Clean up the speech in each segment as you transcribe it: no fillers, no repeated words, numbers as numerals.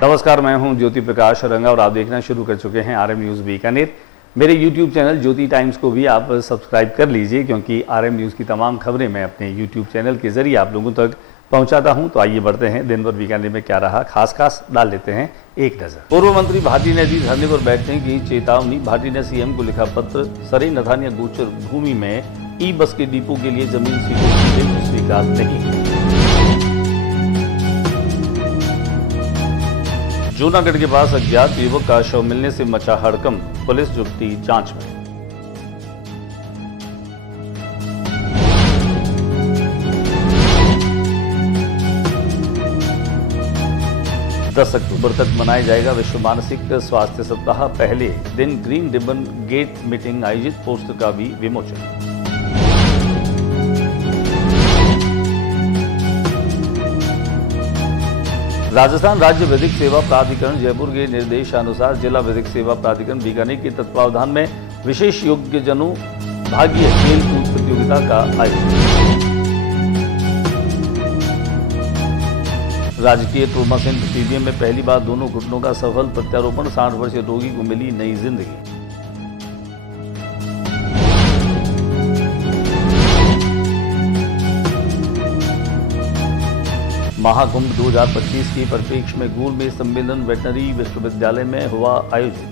नमस्कार, मैं हूं ज्योति प्रकाश रंगा और आप देखना शुरू कर चुके हैं आरएम न्यूज़ बीकानेर। मेरे यूट्यूब चैनल ज्योति टाइम्स को भी आप सब्सक्राइब कर लीजिए, क्योंकि आरएम न्यूज़ की तमाम खबरें मैं अपने यूट्यूब चैनल के जरिए आप लोगों तक पहुंचाता हूं। तो आइए बढ़ते हैं, दिन भर बीकानेर में क्या रहा, खास डाल लेते हैं एक नजर। पूर्व मंत्री भाटी ने दी धरने पर बैठने की चेतावनी। भाटी ने सीएम को लिखा पत्र। सरे नथानिया गोचर भूमि में ई बस के डिपो के लिए जमीन स्वीकार नहीं। जूनागढ़ के पास अज्ञात युवक का शव मिलने से मचा हड़कंप, पुलिस जुटी जांच में। दस अक्टूबर तक मनाया जाएगा विश्व मानसिक स्वास्थ्य सप्ताह। पहले दिन ग्रीन रिबन गेट मीटिंग आयोजित, पोस्टर का भी विमोचन। राजस्थान राज्य विधिक सेवा प्राधिकरण जयपुर के निर्देशानुसार जिला विधिक सेवा प्राधिकरण बीकानेर के तत्वावधान में विशेष योग्यजनों भागीय खेल कूद प्रतियोगिता का आयोजन। राजकीय ट्रोमा सेंटर पीबीएम में पहली बार दोनों घुटनों का सफल प्रत्यारोपण। 60 वर्षीय रोगी को मिली नई जिंदगी। महाकुंभ 2025 के परिप्रेक्ष्य में गूल में सम्मेलन वेटनरी विश्वविद्यालय में हुआ आयोजित।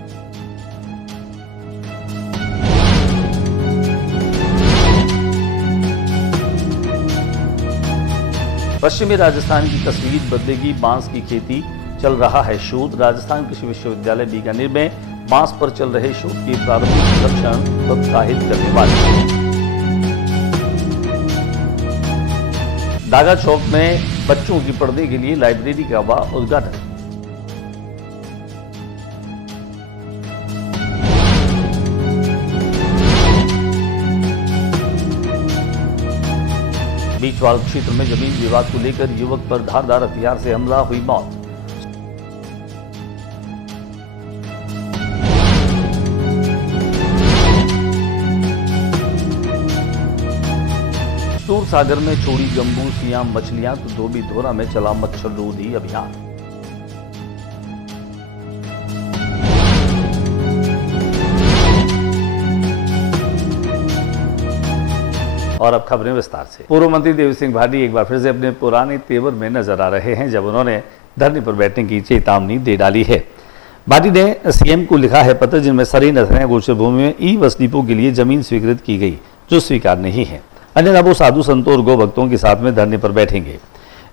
पश्चिमी राजस्थान की तस्वीर बदलेगी, बांस की खेती चल रहा है शोध। राजस्थान कृषि विश्वविद्यालय बीकानेर में बांस पर चल रहे शोध के प्रारंभिक लक्षण प्रोत्साहित करने वाले। दागा चौक में बच्चों की पढ़ने के लिए लाइब्रेरी का हुआ उद्घाटन। बीचवाल क्षेत्र में जमीन विवाद को लेकर युवक पर धारदार हथियार से हमला, हुई मौत। सूर सागर में छोड़ी गंबू सियाम मछलियां, तो धोबी धोरा में चला मच्छर रोधी अभियान। और अब खबरें विस्तार से। पूर्व मंत्री देवी सिंह भाटी एक बार फिर से अपने पुराने तेवर में नजर आ रहे हैं, जब उन्होंने धरने पर बैठने की चेतावनी दे डाली है। भाटी ने सीएम को लिखा है पत्र, जिनमें सरे नथानिया गोचर भूमि में ई बस डिपो के लिए जमीन स्वीकृत की गई, जो स्वीकार नहीं है। अन्यथा वो साधु संतों और गौ भक्तों के साथ में धरने पर बैठेंगे।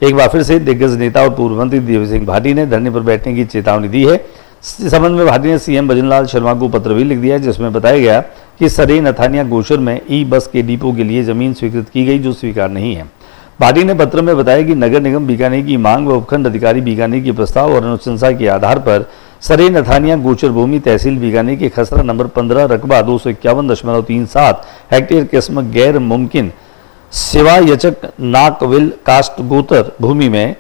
एक बार फिर से दिग्गज नेता और पूर्व मंत्री देवी सिंह भाटी ने धरने पर बैठने की चेतावनी दी है। इस संबंध में भाटी ने सीएम भजनलाल शर्मा को पत्र भी लिख दिया है, जिसमें बताया गया कि सरे नथानिया गोचर में ई बस के डिपो के लिए जमीन स्वीकृत की गई, जो स्वीकार नहीं है। भाटी ने पत्र में बताया कि नगर निगम बीकानेर की मांग व उपखंड अधिकारी बीकानेर के प्रस्ताव और अनुशंसा के आधार पर सरे नथानिया गोचर भूमि तहसील बीकानेर के खसरा नंबर 15 रकबा 251.37 हेक्टेयर किस्म गैर मुमकिन सेवायचक नाकविल कास्ट गोतर भूमि में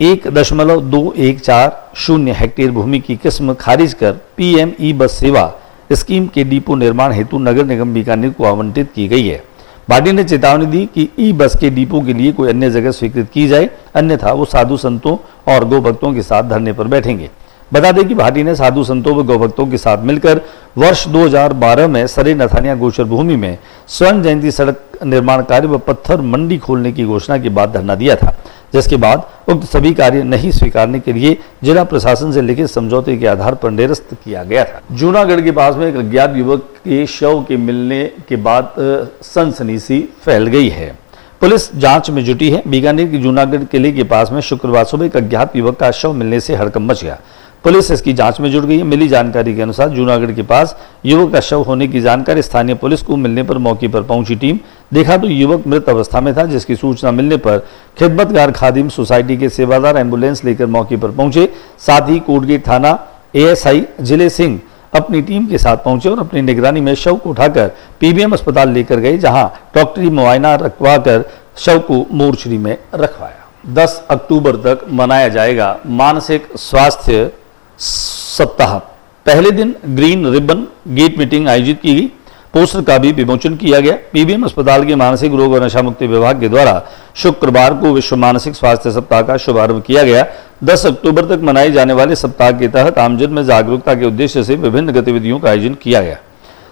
1.2140 हेक्टेयर भूमि की किस्म खारिज कर पीएम ई बस सेवा स्कीम के डिपो निर्माण हेतु नगर निगम बीकानेर को आवंटित की गई है। भाटी ने चेतावनी दी कि ई बस के डिपो के लिए कोई अन्य जगह स्वीकृत की जाए, अन्यथा वो साधु संतों और गौ भक्तों के साथ धरने पर बैठेंगे। बता दें कि भाटी ने साधु संतों व गौ भक्तों के साथ मिलकर वर्ष 2012 में सरे नथानिया गोचर भूमि में स्वर्ण जयंती सड़क निर्माण कार्य व पत्थर मंडी खोलने की घोषणा के बाद धरना दिया था, जिसके बाद उक्त सभी कार्य नहीं स्वीकारने के लिए जिला प्रशासन से लिखित समझौते के आधार पर निरस्त किया गया था। जूनागढ़ के पास में एक अज्ञात युवक के शव के मिलने के बाद सनसनी सी फैल गई है। पुलिस जांच में जुटी है। बीकानेर के जूनागढ़ किले के पास में शुक्रवार सुबह एक अज्ञात युवक का शव मिलने से हड़कंप मच गया। पुलिस इसकी जांच में जुट गई है। मिली जानकारी के अनुसार जूनागढ़ के पास युवक का शव होने की जानकारी स्थानीय पुलिस को मिलने पर मौके पर पहुंची टीम देखा तो युवक मृत अवस्था में था, जिसकी सूचना मिलने पर खिदमतगार खादिम सोसाइटी के सेवादार एम्बुलेंस लेकर मौके पर पहुंचे। साथ ही कोटगेट थाना एएसआई जिले सिंह अपनी टीम के साथ पहुंचे और अपनी निगरानी में शव को उठाकर पीबीएम अस्पताल लेकर गए, जहां डॉक्टरी मुआयना रखवाकर शव को मोर्चरी में रखवाया। 10 अक्टूबर तक मनाया जाएगा मानसिक स्वास्थ्य सप्ताह। पहले दिन ग्रीन रिबन गेट मीटिंग आयोजित की गई, पोस्टर का भी विमोचन किया गया। पीबीएम अस्पताल के मानसिक रोग और नशा मुक्ति विभाग के द्वारा शुक्रवार को विश्व मानसिक स्वास्थ्य सप्ताह का शुभारंभ किया गया। 10 अक्टूबर तक मनाए जाने वाले सप्ताह के तहत आमजन में जागरूकता के उद्देश्य से विभिन्न गतिविधियों का आयोजन किया गया।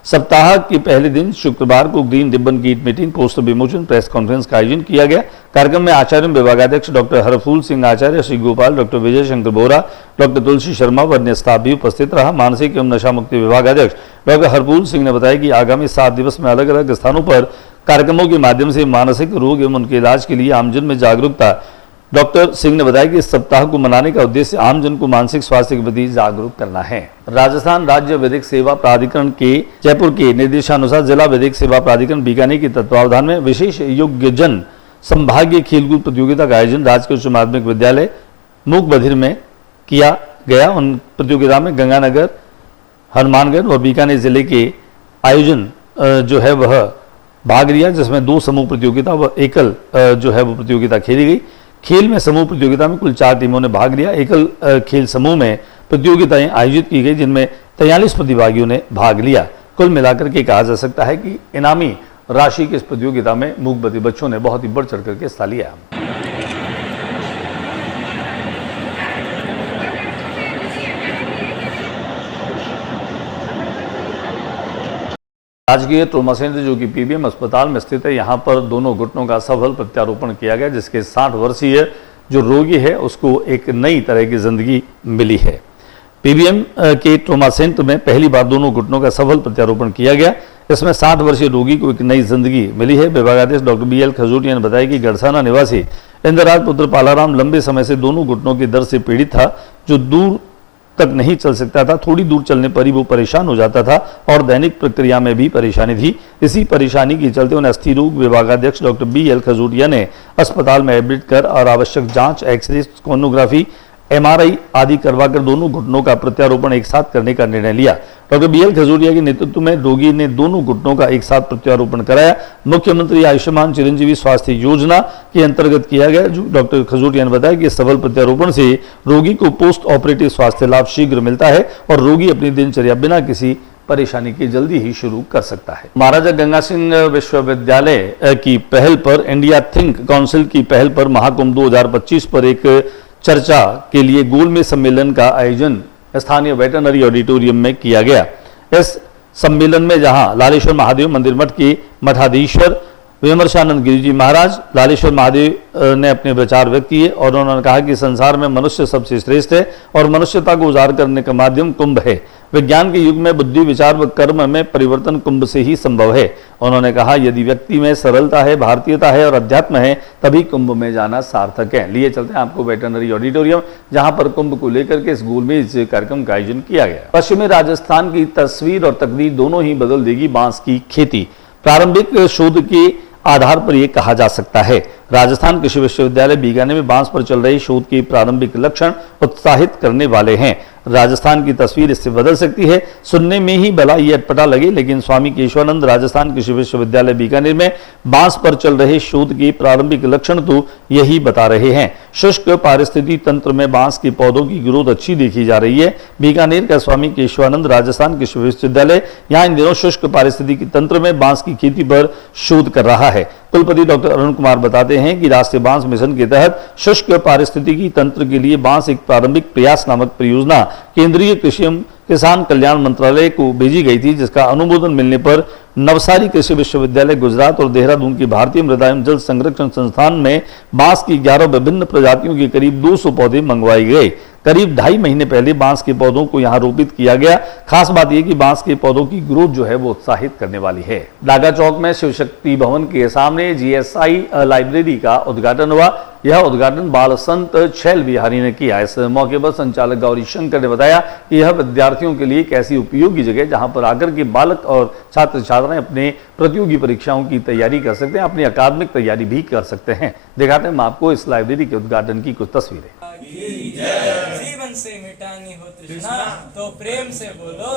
सप्ताह के पहले दिन शुक्रवार को green ribbon gate meeting, poster विमोचन, प्रेस कॉन्फ्रेंस का आयोजन किया गया। कार्यक्रम में आचार्य विभागाध्यक्ष doctor Harphool Singh Acharya, Shri Gopal, doctor Vijay Shankar Bora, doctor Tulsi Sharma व अन्य स्टाफ भी उपस्थित रहा। मानसिक एवं नशा मुक्ति विभागाध्यक्ष डॉक्टर हरफूल सिंह ने बताया कि आगामी 7 दिवस में अलग अलग स्थानों पर कार्यक्रमों के माध्यम से मानसिक रोग एवं उनके इलाज के लिए आमजन में जागरूकता। डॉक्टर सिंह ने बताया कि इस सप्ताह को मनाने का उद्देश्य आमजन को मानसिक स्वास्थ्य के प्रति जागरूक करना है। राजस्थान राज्य विधिक सेवा प्राधिकरण के जयपुर के निर्देशानुसार जिला विधिक सेवा प्राधिकरण बीकानेर के तत्वावधान में विशेष योग्यजन संभागीय खेलकूद प्रतियोगिता का आयोजन राजकीय उच्च माध्यमिक विद्यालय मूक बधिर में किया गया। उन प्रतियोगिता में गंगानगर, हनुमानगढ़ और बीकानेर जिले के आयोजन जो है वह भाग लिया, जिसमें 2 समूह प्रतियोगिता व एकल जो है वो प्रतियोगिता खेली गई। खेल में समूह प्रतियोगिता में कुल 4 टीमों ने भाग लिया। एकल खेल समूह में प्रतियोगिताएं आयोजित की गई, जिनमें 43 प्रतिभागियों ने भाग लिया। कुल मिलाकर के कहा जा सकता है कि इनामी राशि की इस प्रतियोगिता में मूक बधिर बच्चों ने बहुत ही बढ़ चढ़ करके हिस्सा लिया। राजकीय ट्रॉमा सेंटर जो कि पीबीएम अस्पताल में स्थित है, यहाँ पर दोनों घुटनों का सफल प्रत्यारोपण किया गया, जिसके 60 वर्षीय जो रोगी है उसको एक नई तरह की जिंदगी मिली है। पीबीएम के ट्रॉमा सेंटर में पहली बार दोनों घुटनों का सफल प्रत्यारोपण किया गया। इसमें 60 वर्षीय रोगी को एक नई जिंदगी मिली है। विभागाध्यक्ष डॉक्टर BL खजूरिया ने बताया कि गढ़साना निवासी इंद्रराज पुत्र पालाराम लंबे समय से दोनों घुटनों के दर्द से पीड़ित था, जो दूर तक नहीं चल सकता था। थोड़ी दूर चलने पर ही वो परेशान हो जाता था और दैनिक प्रक्रिया में भी परेशानी थी। इसी परेशानी के चलते उन्हें अस्थि रोग विभागाध्यक्ष डॉक्टर BL खजूरिया ने अस्पताल में एडमिट कर और आवश्यक जांच, एक्सरे, सोनोग्राफी, MRI आदि करवाकर दोनों घुटनों का प्रत्यारोपण एक साथ करने का निर्णय लिया। डॉक्टर BL खजूरिया के नेतृत्व में रोगी ने दोनों घुटनों का एक साथ प्रत्यारोपण कराया। मुख्यमंत्री आयुष्मान चिरंजीवी स्वास्थ्य योजना के अंतर्गत किया गया। जो डॉक्टर खजूरिया ने बताया कि सफल प्रत्यारोपण से रोगी को पोस्ट ऑपरेटिव स्वास्थ्य लाभ शीघ्र मिलता है और रोगी अपनी दिनचर्या बिना किसी परेशानी की जल्दी ही शुरू कर सकता है। महाराजा गंगा सिंह विश्वविद्यालय की पहल पर, इंडिया थिंक काउंसिल की पहल पर महाकुंभ 2025 पर एक चर्चा के लिए गोलमेज सम्मेलन का आयोजन स्थानीय वेटरनरी ऑडिटोरियम में किया गया। इस सम्मेलन में जहां लालेश्वर महादेव मंदिर मठ के मठाधीश्वर विमर्शानंद गिरी जी महाराज लालेश्वर महादेव ने अपने विचार व्यक्त किए और उन्होंने कहा कि संसार में मनुष्य सबसे श्रेष्ठ है और मनुष्यता को उजागर करने का माध्यम कुंभ है। विज्ञान के युग में बुद्धि, विचार व कर्म में परिवर्तन कुंभ से ही संभव है। उन्होंने कहा यदि व्यक्ति में सरलता है, भारतीयता है और अध्यात्म है, तभी कुंभ में जाना सार्थक है। लिए चलते हैं आपको वेटरनरी ऑडिटोरियम, जहां पर कुंभ को लेकर के इस गोलमेज कार्यक्रम का आयोजन किया गया। पश्चिमी राजस्थान की तस्वीर और तकदीर दोनों ही बदल देगी बांस की खेती। प्रारंभिक शोध के आधार पर यह कहा जा सकता है। राजस्थान कृषि विश्वविद्यालय बीकानेर में बांस पर चल रहे शोध के प्रारंभिक लक्षण उत्साहित करने वाले हैं। राजस्थान की तस्वीर इससे बदल सकती है। सुनने में ही भला ये अटपटा लगे, लेकिन स्वामी केशवानंद राजस्थान कृषि विश्वविद्यालय बीकानेर में बांस पर चल रहे शोध के प्रारंभिक लक्षण तो यही बता रहे हैं। शुष्क पारिस्थितिकी तंत्र में बांस के पौधों की ग्रोथ अच्छी देखी जा रही है। बीकानेर का स्वामी केशवानंद राजस्थान कृषि विश्वविद्यालय यहाँ इन दिनों शुष्क पारिस्थितिकी तंत्र में बांस की खेती पर शोध कर रहा है। कुलपति डॉक्टर अरुण कुमार बताते हैं कि राष्ट्रीय बांस मिशन के तहत शुष्क पारिस्थितिकी तंत्र के लिए बांस एक प्रारंभिक प्रयास नामक परियोजना केंद्रीय कृषि एवं किसान कल्याण मंत्रालय को भेजी गई थी, जिसका अनुमोदन मिलने पर नवसारी कृषि विश्वविद्यालय गुजरात और देहरादून की भारतीय मृदा एवं जल संरक्षण संस्थान में बांस की 11 विभिन्न प्रजातियों के करीब 200 पौधे मंगवाए गए। करीब 2.5 महीने पहले बांस के पौधों को यहां रोपित किया गया। खास बात यह कि बांस के पौधों की ग्रोथ जो है वो उत्साहित करने वाली है। डागा चौक में शिव शक्ति भवन के सामने GSI लाइब्रेरी का उद्घाटन हुआ। यह उद्घाटन बाल संत छैल बिहारी ने किया। इस मौके पर संचालक गौरी शंकर ने बताया कि यह विद्यार्थियों के लिए एक ऐसी उपयोगी जगह जहां पर आकर के बालक और छात्र छात्राएं अपने प्रतियोगी परीक्षाओं की तैयारी कर सकते हैं, अपनी अकादमिक तैयारी भी कर सकते हैं। दिखाते हैं हम आपको इस लाइब्रेरी के उद्घाटन की कुछ तस्वीरें। से मिटानी हो तृष्णा तो प्रेम से बोलो।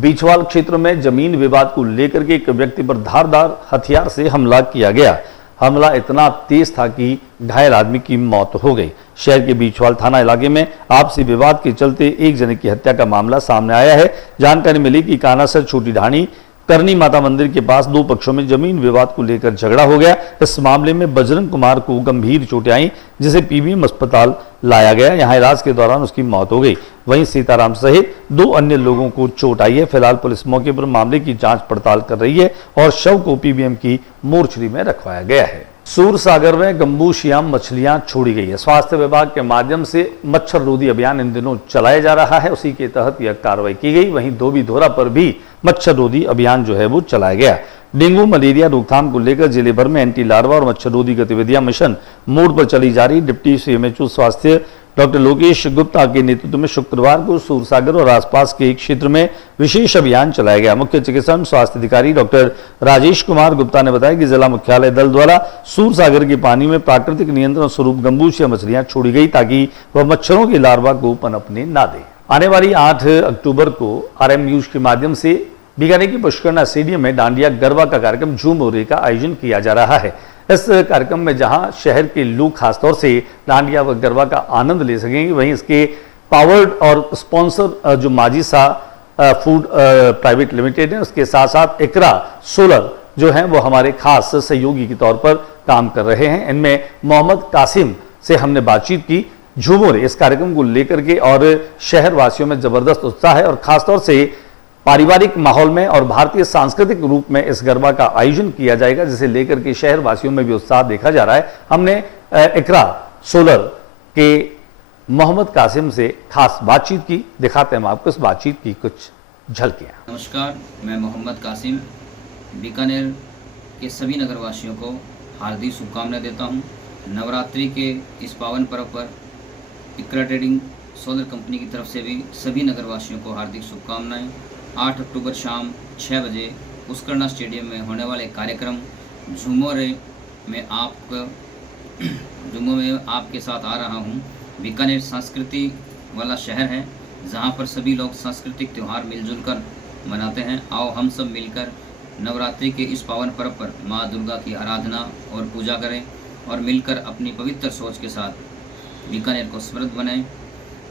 बीछवाल क्षेत्र में जमीन विवाद को लेकर के एक व्यक्ति पर धारदार हथियार से हमला किया गया। हमला इतना तेज था कि घायल आदमी की मौत हो गई। शहर के बीछवाल थाना इलाके में आपसी विवाद के चलते एक जने की हत्या का मामला सामने आया है। जानकारी मिली कि कानासर छोटी ढाणी करनी माता मंदिर के पास दो पक्षों में जमीन विवाद को लेकर झगड़ा हो गया। इस मामले में बजरंग कुमार को गंभीर चोटें आई, जिसे पीबीएम अस्पताल लाया गया। यहां इलाज के दौरान उसकी मौत हो गई। वहीं सीताराम सहित दो अन्य लोगों को चोट आई है। फिलहाल पुलिस मौके पर मामले की जांच पड़ताल कर रही है और शव को पीबीएम की मोर्चरी में रखवाया गया है। सूर सागर में गंबूशियाम मछलियां छोड़ी गई है। स्वास्थ्य विभाग के माध्यम से मच्छर रोधी अभियान इन दिनों चलाया जा रहा है, उसी के तहत यह कार्रवाई की गई। वहीं धोबीधोरा पर भी मच्छर रोधी अभियान जो है वो चलाया गया। डेंगू मलेरिया रोकथाम को लेकर जिले भर में एंटी लार्वा और मच्छर रोधी गतिविधियां मिशन मोड पर चली जा रही। डिप्टी सीएमएचओ स्वास्थ्य डॉक्टर लोकेश गुप्ता के नेतृत्व में शुक्रवार को सूरसागर और आसपास के क्षेत्र में विशेष अभियान चलाया गया। मुख्य चिकित्सा स्वास्थ्य अधिकारी डॉक्टर राजेश कुमार गुप्ता ने बताया कि जिला मुख्यालय दल द्वारा सूरसागर के पानी में प्राकृतिक नियंत्रण स्वरूप गंबूशिया मछलियां छोड़ी गई ताकि वह मच्छरों के लार्वा को पनपने ना दे। आने वाली 8 अक्टूबर को आरएम न्यूज के माध्यम से बीकानेर के पुष्करना स्टेडियम में डांडिया गरबा का कार्यक्रम झूम मोरे का आयोजन किया जा रहा है। इस कार्यक्रम में जहां शहर के लोग खासतौर से डांडिया व गरबा का आनंद ले सकेंगे, वहीं इसके पावर्ड और स्पॉन्सर जो माजी सा फूड प्राइवेट लिमिटेड है, उसके साथ साथ इकरा सोलर जो है वो हमारे खास सहयोगी के तौर पर काम कर रहे हैं। इनमें मोहम्मद कासिम से हमने बातचीत की झूमोरे इस कार्यक्रम को लेकर के, और शहर वासियों में जबरदस्त उत्साह है और खासतौर से पारिवारिक माहौल में और भारतीय सांस्कृतिक रूप में इस गरबा का आयोजन किया जाएगा, जिसे लेकर के शहर वासियों में भी उत्साह देखा जा रहा है। हमने इकरा सोलर के मोहम्मद कासिम से खास बातचीत की, दिखाते हैं हम आपको इस बातचीत की कुछ झलकियां। नमस्कार, मैं मोहम्मद कासिम बीकानेर के सभी नगरवासियों को हार्दिक शुभकामनाएं देता हूं। नवरात्रि के इस पावन पर्व पर इकरा ट्रेडिंग सोलर कंपनी की तरफ से भी सभी नगरवासियों को हार्दिक शुभकामनाएं। 8 अक्टूबर शाम 6 बजे पुष्करना स्टेडियम में होने वाले कार्यक्रम झूमोरे में आपके साथ आ रहा हूं। बीकानेर संस्कृति वाला शहर है, जहां पर सभी लोग सांस्कृतिक त्यौहार मिलजुल कर मनाते हैं। आओ हम सब मिलकर नवरात्रि के इस पावन पर्व पर माँ दुर्गा की आराधना और पूजा करें और मिलकर अपनी पवित्र सोच के साथ बीकानेर को समृद्ध बनाएं।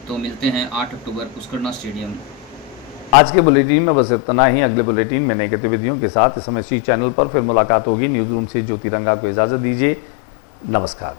तो मिलते हैं 8 अक्टूबर पुष्करना स्टेडियम। आज के बुलेटिन में बस इतना ही। अगले बुलेटिन में नई गतिविधियों के साथ इस समय सी चैनल पर फिर मुलाकात होगी। न्यूज रूम से ज्योति रंगा को इजाजत दीजिए। नमस्कार।